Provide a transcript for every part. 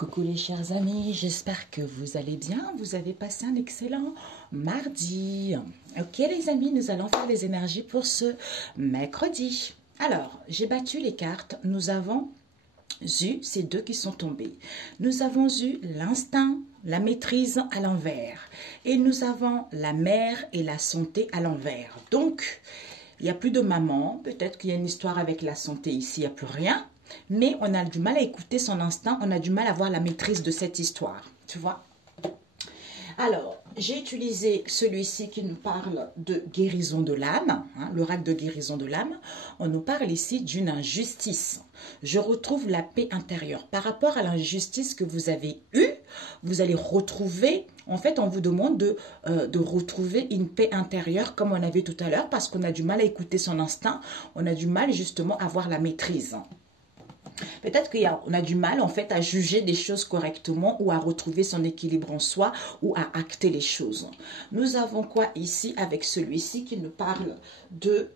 Coucou les chers amis, j'espère que vous allez bien, vous avez passé un excellent mardi. Ok les amis, nous allons faire les énergies pour ce mercredi. Alors, j'ai battu les cartes, nous avons eu ces deux qui sont tombés. Nous avons eu l'instinct, la maîtrise à l'envers et nous avons la mère et la santé à l'envers. Donc, il n'y a plus de maman, peut-être qu'il y a une histoire avec la santé ici, il n'y a plus rien. Mais on a du mal à écouter son instinct, on a du mal à avoir la maîtrise de cette histoire, tu vois. Alors, j'ai utilisé celui-ci qui nous parle de guérison de l'âme, hein, l'oracle de guérison de l'âme. On nous parle ici d'une injustice. Je retrouve la paix intérieure. Par rapport à l'injustice que vous avez eue, vous allez retrouver, en fait, on vous demande de retrouver une paix intérieure comme on avait tout à l'heure parce qu'on a du mal à écouter son instinct, on a du mal justement à avoir la maîtrise. Peut-être qu'on a du mal en fait à juger des choses correctement ou à retrouver son équilibre en soi ou à acter les choses. Nous avons quoi ici avec celui-ci qui nous parle de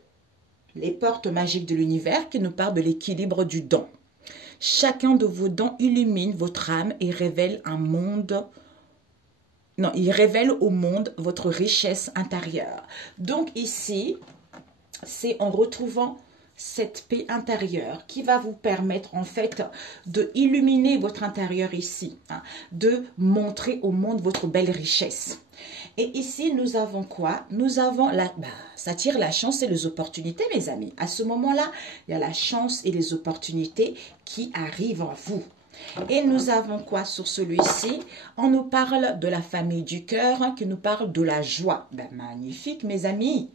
les portes magiques de l'univers, qui nous parle de l'équilibre du don. Chacun de vos dons illumine votre âme et révèle un monde. Non, il révèle au monde votre richesse intérieure. Donc ici, c'est en retrouvant cette paix intérieure qui va vous permettre en fait de illuminer votre intérieur ici, hein, de montrer au monde votre belle richesse. Et ici, nous avons quoi? Nous avons, ça tire la chance et les opportunités, mes amis. À ce moment-là, il y a la chance et les opportunités qui arrivent à vous. Et nous avons quoi sur celui-ci? On nous parle de la famille du cœur, hein, qui nous parle de la joie. Ben, magnifique, mes amis,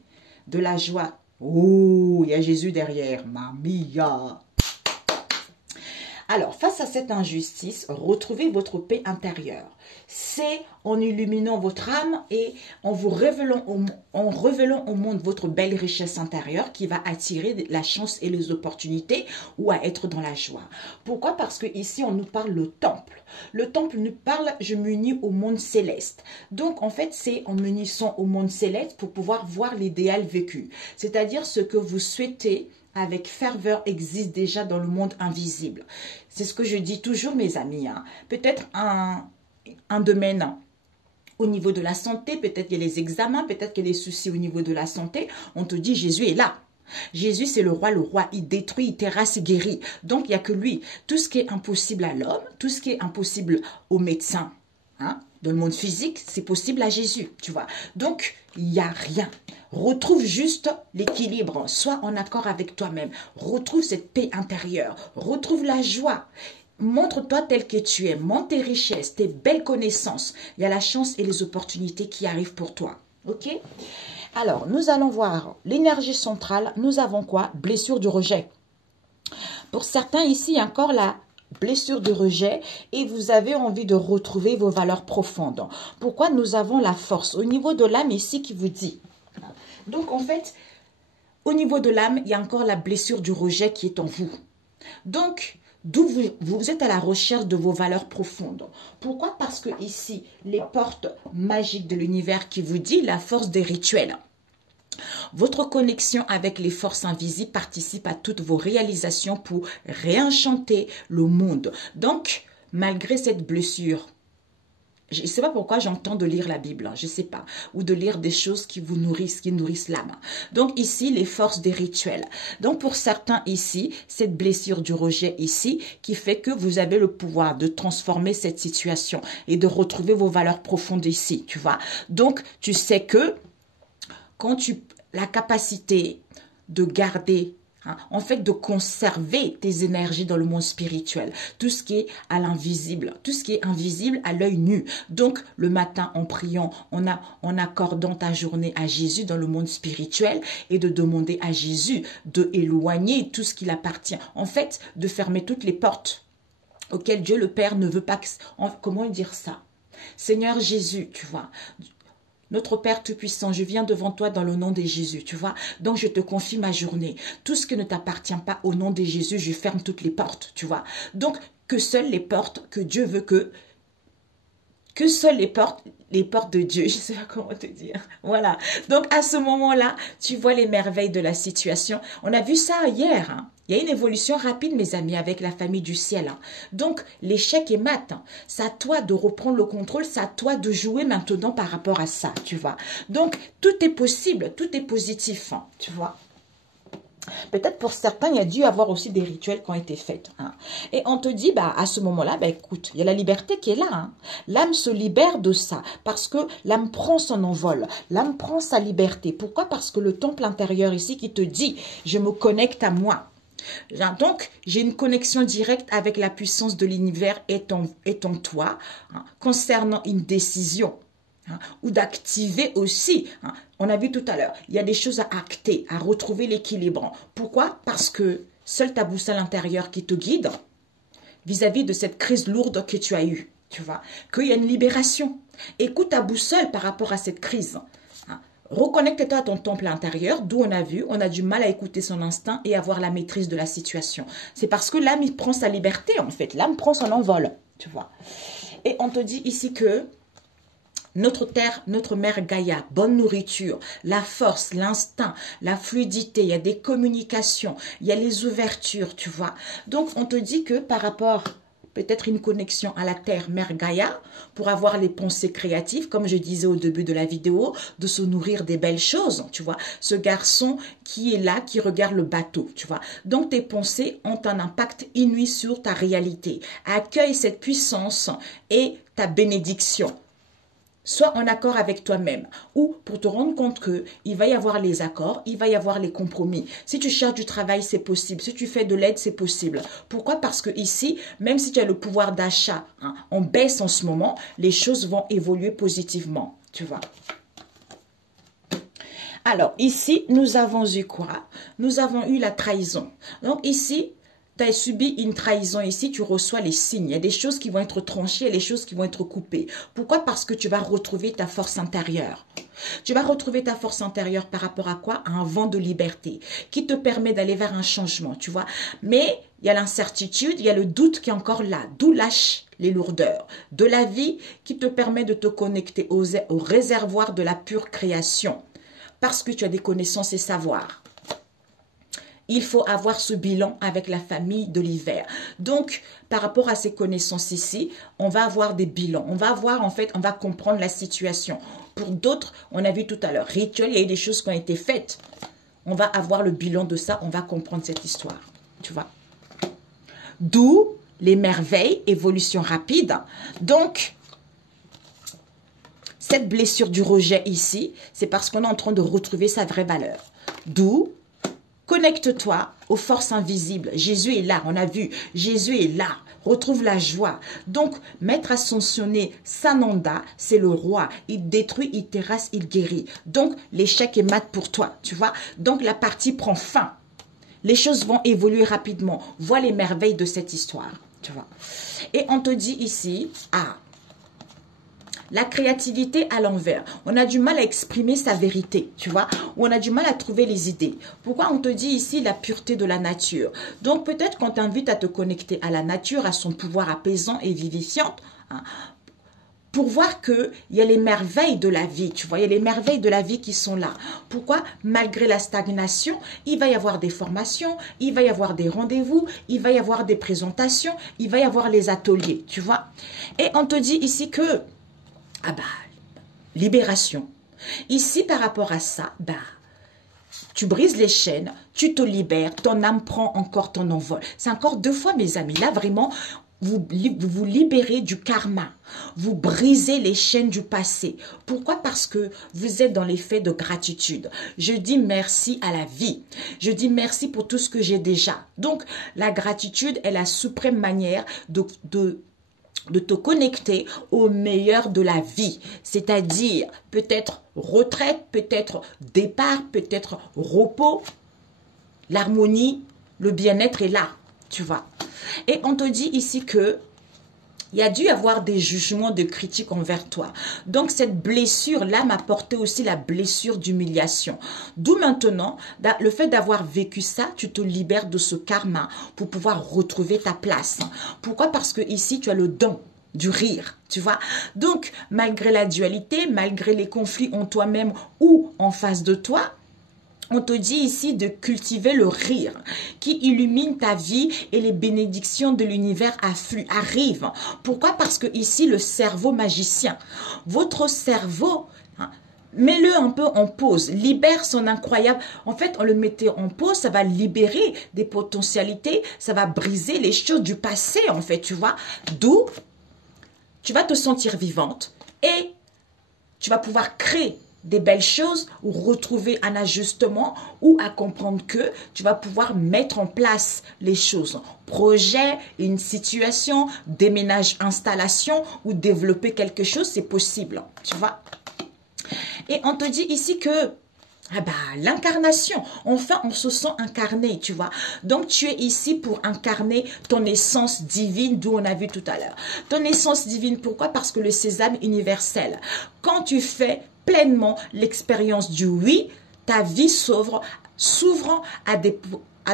de la joie. Oh, il y a Jésus derrière. Mamia. Alors, face à cette injustice, retrouvez votre paix intérieure. C'est en illuminant votre âme et en vous révélant au monde votre belle richesse intérieure qui va attirer la chance et les opportunités ou à être dans la joie. Pourquoi? Parce que ici on nous parle le temple. Le temple nous parle, je m'unis au monde céleste. Donc, en fait, c'est en m'unissant au monde céleste pour pouvoir voir l'idéal vécu. C'est-à-dire ce que vous souhaitez avec ferveur existe déjà dans le monde invisible. C'est ce que je dis toujours, mes amis. Hein. Peut-être un domaine au niveau de la santé, peut-être qu'il y a les examens, peut-être qu'il y a des soucis au niveau de la santé. On te dit, Jésus est là. Jésus, c'est le roi, il détruit, il terrasse, il guérit. Donc, il n'y a que lui. Tout ce qui est impossible à l'homme, tout ce qui est impossible aux médecins, hein, dans le monde physique, c'est possible à Jésus, tu vois. Donc, il n'y a rien. Retrouve juste l'équilibre, sois en accord avec toi-même. Retrouve cette paix intérieure, retrouve la joie. Montre-toi tel que tu es, montre tes richesses, tes belles connaissances. Il y a la chance et les opportunités qui arrivent pour toi. Ok? Alors, nous allons voir l'énergie centrale. Nous avons quoi? Blessure du rejet. Pour certains ici, il y a encore la blessure de rejet et vous avez envie de retrouver vos valeurs profondes. Pourquoi? Nous avons la force au niveau de l'âme ici qui vous dit. Donc, en fait, au niveau de l'âme, il y a encore la blessure du rejet qui est en vous. Donc, d'où vous êtes à la recherche de vos valeurs profondes. Pourquoi? Parce que ici, les portes magiques de l'univers qui vous dit la force des rituels. Votre connexion avec les forces invisibles participe à toutes vos réalisations pour réenchanter le monde. Donc, malgré cette blessure, je ne sais pas pourquoi j'entends de lire la Bible, je ne sais pas, ou de lire des choses qui vous nourrissent, qui nourrissent l'âme. Donc ici, les forces des rituels. Donc pour certains ici, cette blessure du rejet ici, qui fait que vous avez le pouvoir de transformer cette situation et de retrouver vos valeurs profondes ici, tu vois. Donc tu sais que quand la capacité de garder, hein, en fait, de conserver tes énergies dans le monde spirituel. Tout ce qui est à l'invisible, tout ce qui est invisible à l'œil nu. Donc, le matin, en priant, en accordant ta journée à Jésus dans le monde spirituel et de demander à Jésus de éloigner tout ce qui l'appartient. En fait, de fermer toutes les portes auxquelles Dieu le Père ne veut pas... Comment dire ça? Seigneur Jésus, tu vois... Notre Père Tout-Puissant, je viens devant toi dans le nom de Jésus, tu vois. Donc, je te confie ma journée. Tout ce qui ne t'appartient pas au nom de Jésus, je ferme toutes les portes, tu vois. Donc, que seules les portes que Dieu veut que seules les portes de Dieu, je ne sais pas comment te dire. Voilà. Donc, à ce moment-là, tu vois les merveilles de la situation. On a vu ça hier, hein. Il y a une évolution rapide, mes amis, avec la famille du ciel. Hein. Donc, l'échec est mat. Hein. C'est à toi de reprendre le contrôle. C'est à toi de jouer maintenant par rapport à ça, tu vois. Donc, tout est possible. Tout est positif, hein, tu vois. Peut-être pour certains, il y a dû avoir aussi des rituels qui ont été faits. Hein. Et on te dit, bah, à ce moment-là, bah, écoute, il y a la liberté qui est là. Hein. L'âme se libère de ça parce que l'âme prend son envol. L'âme prend sa liberté. Pourquoi? Parce que le temple intérieur ici qui te dit, je me connecte à moi. Donc, j'ai une connexion directe avec la puissance de l'univers et en toi hein, concernant une décision. Hein, ou d'activer aussi. Hein. On a vu tout à l'heure, il y a des choses à acter, à retrouver l'équilibre. Pourquoi? Parce que seule ta boussole intérieure qui te guide vis-à-vis de cette crise lourde que tu as eue. Tu vois, qu'il y a une libération. Écoute ta boussole par rapport à cette crise. Hein. Reconnecte-toi à ton temple intérieur, d'où on a vu, on a du mal à écouter son instinct et avoir la maîtrise de la situation. C'est parce que l'âme, il prend sa liberté, en fait. L'âme prend son envol, tu vois. Et on te dit ici que notre terre, notre mère Gaïa, bonne nourriture, la force, l'instinct, la fluidité, il y a des communications, il y a les ouvertures, tu vois. Donc, on te dit que par rapport peut-être une connexion à la terre, mère Gaïa, pour avoir les pensées créatives, comme je disais au début de la vidéo, de se nourrir des belles choses, tu vois. Ce garçon qui est là, qui regarde le bateau, tu vois. Donc, tes pensées ont un impact inouï sur ta réalité. Accueille cette puissance et ta bénédiction. Sois en accord avec toi-même ou pour te rendre compte qu'il va y avoir les accords, il va y avoir les compromis. Si tu cherches du travail, c'est possible. Si tu fais de l'aide, c'est possible. Pourquoi? Parce que ici, même si tu as le pouvoir d'achat hein, en baisse en ce moment, les choses vont évoluer positivement. Tu vois. Alors, ici, nous avons eu quoi? Nous avons eu la trahison. Donc, ici, tu as subi une trahison ici, tu reçois les signes. Il y a des choses qui vont être tranchées et des choses qui vont être coupées. Pourquoi? Parce que tu vas retrouver ta force intérieure. Tu vas retrouver ta force intérieure par rapport à quoi? À un vent de liberté qui te permet d'aller vers un changement, tu vois. Mais il y a l'incertitude, il y a le doute qui est encore là. D'où lâche les lourdeurs de la vie qui te permet de te connecter au réservoir de la pure création. Parce que tu as des connaissances et savoirs. Il faut avoir ce bilan avec la famille de l'hiver. Donc, par rapport à ces connaissances ici, on va avoir des bilans. On va avoir, en fait, on va comprendre la situation. Pour d'autres, on a vu tout à l'heure, rituel, il y a eu des choses qui ont été faites. On va avoir le bilan de ça, on va comprendre cette histoire. Tu vois? D'où les merveilles, évolution rapide. Donc, cette blessure du rejet ici, c'est parce qu'on est en train de retrouver sa vraie valeur. D'où connecte-toi aux forces invisibles. Jésus est là, on a vu. Jésus est là. Retrouve la joie. Donc, maître ascensionné Sananda, c'est le roi. Il détruit, il terrasse, il guérit. Donc, l'échec est mat pour toi, tu vois. Donc, la partie prend fin. Les choses vont évoluer rapidement. Vois les merveilles de cette histoire, tu vois. Et on te dit ici, la créativité à l'envers. On a du mal à exprimer sa vérité, tu vois. Ou on a du mal à trouver les idées. Pourquoi on te dit ici la pureté de la nature? Donc peut-être qu'on t'invite à te connecter à la nature, à son pouvoir apaisant et vivifiant, hein, pour voir qu'il y a les merveilles de la vie, tu vois. Il y a les merveilles de la vie qui sont là. Pourquoi? Malgré la stagnation, il va y avoir des formations, il va y avoir des rendez-vous, il va y avoir des présentations, il va y avoir les ateliers, tu vois. Et on te dit ici que libération. Ici, par rapport à ça, tu brises les chaînes, tu te libères, ton âme prend encore ton envol. C'est encore 2 fois, mes amis. Là, vraiment, vous vous libérez du karma. Vous brisez les chaînes du passé. Pourquoi? Parce que vous êtes dans l'effet de gratitude. Je dis merci à la vie. Je dis merci pour tout ce que j'ai déjà. Donc, la gratitude est la suprême manière de te connecter au meilleur de la vie, c'est-à-dire peut-être retraite, peut-être départ, peut-être repos, l'harmonie, le bien-être est là, tu vois. Et on te dit ici que il y a dû y avoir des jugements, de critiques envers toi. Donc, cette blessure-là m'a porté aussi la blessure d'humiliation. D'où maintenant, le fait d'avoir vécu ça, tu te libères de ce karma pour pouvoir retrouver ta place. Pourquoi? Parce que ici, tu as le don du rire, tu vois. Donc, malgré la dualité, malgré les conflits en toi-même ou en face de toi, On te dit ici de cultiver le rire qui illumine ta vie et les bénédictions de l'univers arrivent. Pourquoi? Parce que ici, le cerveau magicien, votre cerveau, hein, mets-le un peu en pause, libère son incroyable... En fait, on le mettait en pause, ça va libérer des potentialités, ça va briser les choses du passé, en fait, tu vois. D'où tu vas te sentir vivante et tu vas pouvoir créer des belles choses ou retrouver un ajustement ou à comprendre que tu vas pouvoir mettre en place les choses. Projet, une situation, déménage, installation ou développer quelque chose, c'est possible, tu vois. Et on te dit ici que ah bah, l'incarnation, enfin on se sent incarné, tu vois. Donc tu es ici pour incarner ton essence divine, d'où on a vu tout à l'heure. Ton essence divine, pourquoi? Parce que le sésame universel, quand tu fais pleinement l'expérience du oui, ta vie s'ouvre à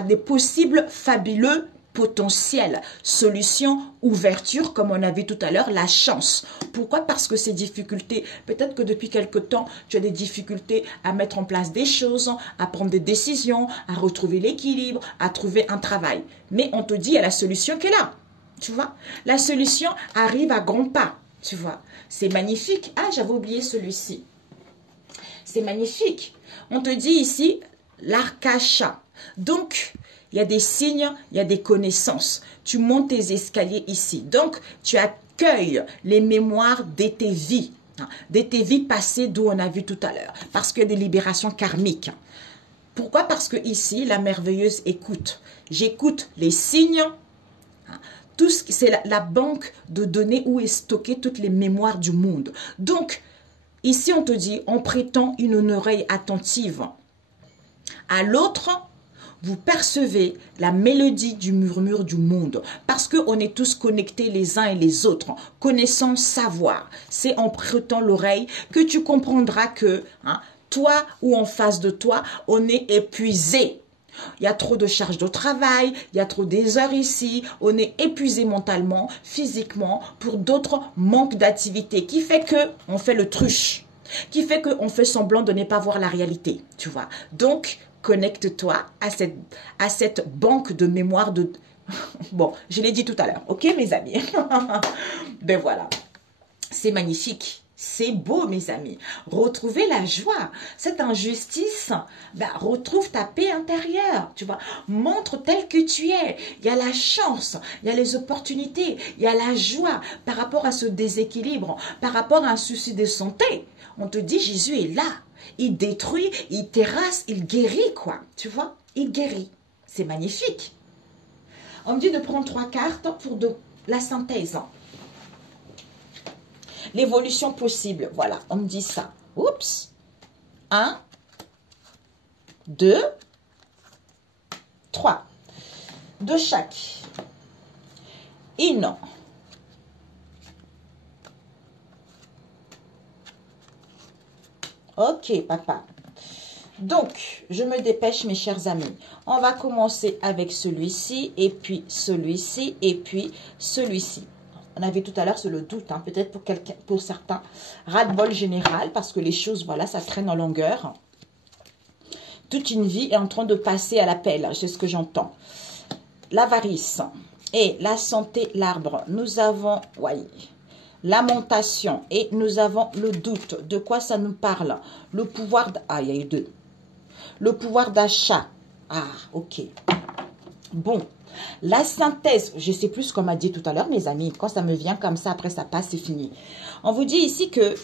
des possibles fabuleux potentiel, solution, ouverture, comme on a vu tout à l'heure, la chance. Pourquoi? Parce que ces difficultés, peut-être que depuis quelque temps, tu as des difficultés à mettre en place des choses, à prendre des décisions, à retrouver l'équilibre, à trouver un travail. Mais on te dit, il y a la solution qui est là, tu vois. La solution arrive à grands pas, tu vois. C'est magnifique. Ah, j'avais oublié celui-ci. C'est magnifique. On te dit ici, l'arcacha. Donc, il y a des signes, il y a des connaissances. Tu montes tes escaliers ici. Donc, tu accueilles les mémoires de tes vies passées d'où on a vu tout à l'heure. Parce qu'il y a des libérations karmiques. Pourquoi? Parce que ici, la merveilleuse écoute. J'écoute les signes. C'est la banque de données où est stockée toutes les mémoires du monde. Donc, ici, on te dit, on prétend une oreille attentive à l'autre. Vous percevez la mélodie du murmure du monde parce qu'on est tous connectés les uns et les autres. Connaissance, savoir. C'est en prêtant l'oreille que tu comprendras que toi ou en face de toi, on est épuisé. Il y a trop de charges de travail, il y a trop des heures ici, on est épuisé mentalement, physiquement, pour d'autres manques d'activité qui fait que on fait le truche, qui fait qu'on fait semblant de ne pas voir la réalité, tu vois. Donc, connecte-toi à cette banque de mémoire de... Bon, je l'ai dit tout à l'heure, ok mes amis? Ben voilà, c'est magnifique. C'est beau, mes amis. Retrouvez la joie. Cette injustice, ben, retrouve ta paix intérieure. Tu vois, montre tel que tu es. Il y a la chance, il y a les opportunités, il y a la joie par rapport à ce déséquilibre, par rapport à un souci de santé. On te dit, Jésus est là. Il détruit, il terrasse, il guérit, quoi. Tu vois, il guérit. C'est magnifique. On me dit de prendre 3 cartes pour la synthèse. L'évolution possible. Voilà, on me dit ça. Oups. 1, 2, 3. De chaque. Une. Ok, papa. Donc, je me dépêche, mes chers amis. On va commencer avec celui-ci, et puis celui-ci, et puis celui-ci. On avait tout à l'heure, c'est le doute, hein, peut-être pour certains, ras-le-bol général, parce que les choses, voilà, ça traîne en longueur. Toute une vie est en train de passer à l'appel, c'est ce que j'entends. L'avarice et la santé, l'arbre. Nous avons, voyez, lamentation et nous avons le doute. De quoi ça nous parle? Le pouvoir, ah, il y a eu 2. Le pouvoir d'achat. Ah, ok. Bon. La synthèse, je sais plus ce qu'on m'a dit tout à l'heure, mes amis. Quand ça me vient comme ça, après ça passe, c'est fini. On vous dit ici que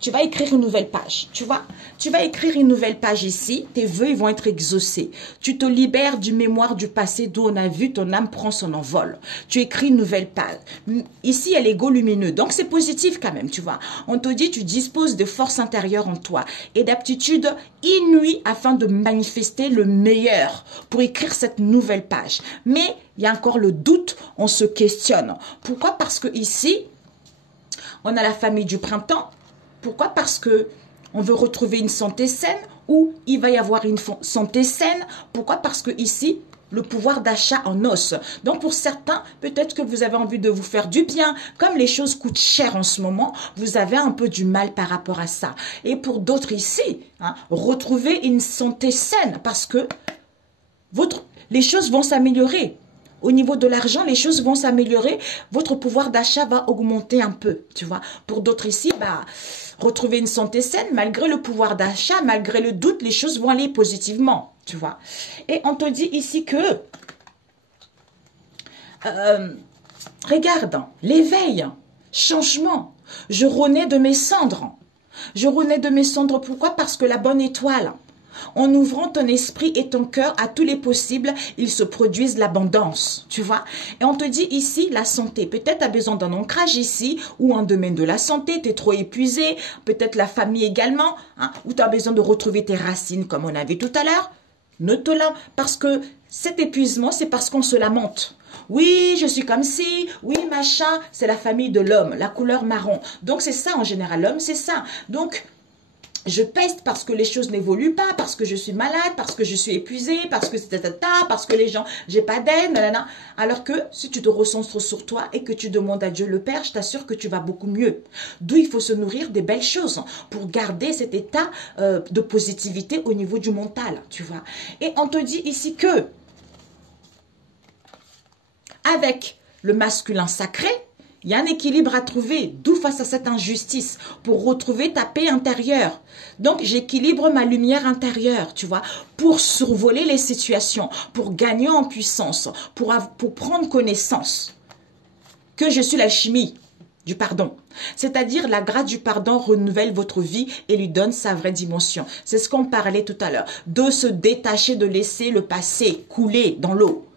tu vas écrire une nouvelle page. Tu vois, tu vas écrire une nouvelle page ici. Tes vœux ils vont être exaucés. Tu te libères du mémoire du passé d'où on a vu ton âme prend son envol. Tu écris une nouvelle page. Ici, il y a l'ego lumineux. Donc, c'est positif quand même, tu vois. On te dit, tu disposes de force intérieure en toi et d'aptitudes inouïes afin de manifester le meilleur pour écrire cette nouvelle page. Mais, il y a encore le doute, on se questionne. Pourquoi? Parce que ici, on a la famille du printemps. Pourquoi? Parce que on veut retrouver une santé saine ou il va y avoir une santé saine. Pourquoi? Parce que ici, le pouvoir d'achat en os. Donc pour certains, peut-être que vous avez envie de vous faire du bien. Comme les choses coûtent cher en ce moment, vous avez un peu du mal par rapport à ça. Et pour d'autres ici, hein, retrouvez une santé saine parce que les choses vont s'améliorer. Au niveau de l'argent, les choses vont s'améliorer. Votre pouvoir d'achat va augmenter un peu, tu vois. Pour d'autres ici, retrouver une santé saine, malgré le pouvoir d'achat, malgré le doute, les choses vont aller positivement, tu vois. Et on te dit ici que, regarde, l'éveil, changement, je renais de mes cendres. Je renais de mes cendres, pourquoi? Parce que la bonne étoile, en ouvrant ton esprit et ton cœur à tous les possibles, il se produise l'abondance, tu vois. Et on te dit ici, la santé. Peut-être tu as besoin d'un ancrage ici, ou un domaine de la santé, tu es trop épuisé, peut-être la famille également, hein, ou tu as besoin de retrouver tes racines, comme on a vu tout à l'heure. Note-le, parce que cet épuisement, c'est parce qu'on se lamente. Oui, je suis comme ci, oui, machin, c'est la famille de l'homme, la couleur marron. Donc, c'est ça en général, l'homme, c'est ça. Donc, je peste parce que les choses n'évoluent pas, parce que je suis malade, parce que je suis épuisée, parce que c'est parce que les gens, j'ai pas d'aide, nanana. Alors que si tu te recentres sur toi et que tu demandes à Dieu le Père, je t'assure que tu vas beaucoup mieux. D'où il faut se nourrir des belles choses pour garder cet état de positivité au niveau du mental, tu vois. Et on te dit ici que avec le masculin sacré, il y a un équilibre à trouver, d'où face à cette injustice, pour retrouver ta paix intérieure. Donc, j'équilibre ma lumière intérieure, tu vois, pour survoler les situations, pour gagner en puissance, pour prendre connaissance que je suis l'alchimie du pardon. C'est-à-dire, la grâce du pardon renouvelle votre vie et lui donne sa vraie dimension. C'est ce qu'on parlait tout à l'heure, de se détacher, de laisser le passé couler dans l'eau.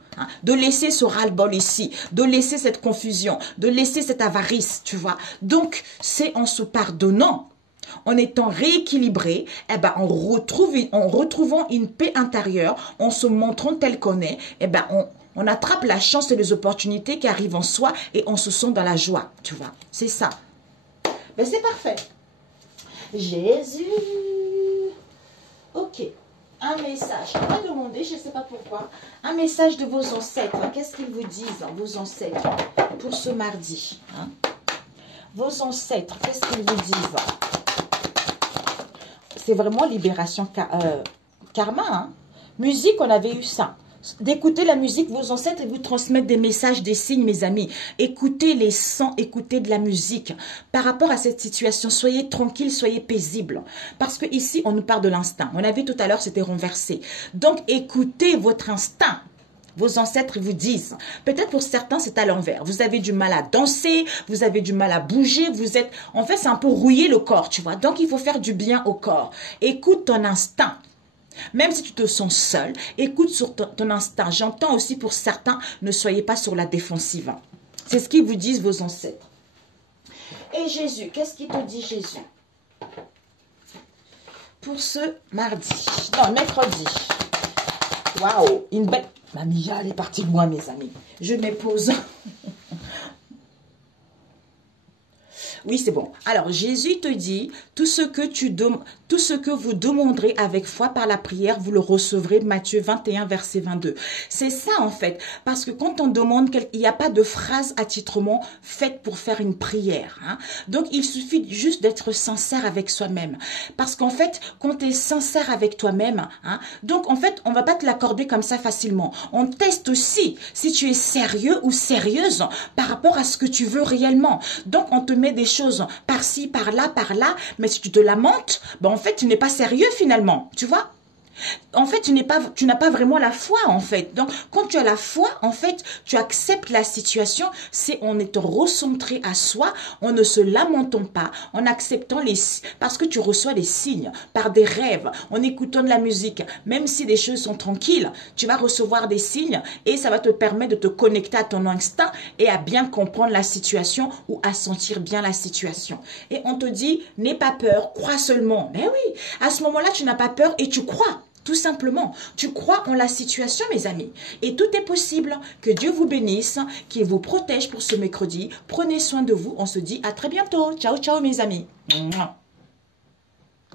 De laisser ce ras-le-bol ici, de laisser cette confusion, de laisser cette avarice, tu vois. Donc, c'est en se pardonnant, en étant rééquilibré, en retrouvant une paix intérieure, en se montrant tel qu'on est, on attrape la chance et les opportunités qui arrivent en soi et on se sent dans la joie, tu vois. C'est ça. Ben, c'est parfait. Jésus. Ok. Un message, on va demander, je ne sais pas pourquoi, un message de vos ancêtres. Qu'est-ce qu'ils vous disent, vos ancêtres, pour ce mardi, hein? Vos ancêtres, qu'est-ce qu'ils vous disent? C'est vraiment libération karma, hein? Musique, on avait eu ça. D'écouter la musique, vos ancêtres, ils vous transmettent des messages, des signes, mes amis. Écoutez les sons, écoutez de la musique. Par rapport à cette situation, soyez tranquille, soyez paisible. Parce que ici, on nous parle de l'instinct. On a vu tout à l'heure, c'était renversé. Donc, écoutez votre instinct. Vos ancêtres vous disent, peut-être pour certains, c'est à l'envers. Vous avez du mal à danser, vous avez du mal à bouger, vous êtes... En fait, c'est un peu rouillé le corps, tu vois. Donc, il faut faire du bien au corps. Écoute ton instinct. Même si tu te sens seul, écoute sur ton instinct. J'entends aussi pour certains, ne soyez pas sur la défensive. C'est ce qu'ils vous disent vos ancêtres. Et Jésus, qu'est-ce qu'il te dit Jésus? Pour ce mardi, non, mercredi. Waouh, une belle... Mamie, elle est partie de moi, mes amis. Je me pose. Oui, c'est bon. Alors, Jésus te dit, tout ce que vous demanderez avec foi par la prière, vous le recevrez. Matthieu 21, verset 22. C'est ça, en fait. Parce que quand on demande, il n'y a pas de phrase attitrement faite pour faire une prière. Hein. Donc, il suffit juste d'être sincère avec soi-même. Parce qu'en fait, quand tu es sincère avec toi-même, hein, donc, en fait, on ne va pas te l'accorder comme ça facilement. On teste aussi si tu es sérieux ou sérieuse par rapport à ce que tu veux réellement. Donc, on te met des choses par-ci, par-là, mais si tu te lamentes, ben en fait, tu n'es pas sérieux finalement, tu vois. En fait, tu n'as pas vraiment la foi, en fait. Donc, quand tu as la foi, en fait, tu acceptes la situation. C'est en étant recentré à soi, en ne se lamentant pas, en acceptant parce que tu reçois des signes, par des rêves, en écoutant de la musique. Même si les choses sont tranquilles, tu vas recevoir des signes et ça va te permettre de te connecter à ton instinct et à bien comprendre la situation ou à sentir bien la situation. Et on te dit, n'aie pas peur, crois seulement. Mais oui, à ce moment-là, tu n'as pas peur et tu crois. Tout simplement, tu crois en la situation, mes amis. Et tout est possible. Que Dieu vous bénisse, qu'il vous protège pour ce mercredi. Prenez soin de vous. On se dit à très bientôt. Ciao, ciao, mes amis. Mouah.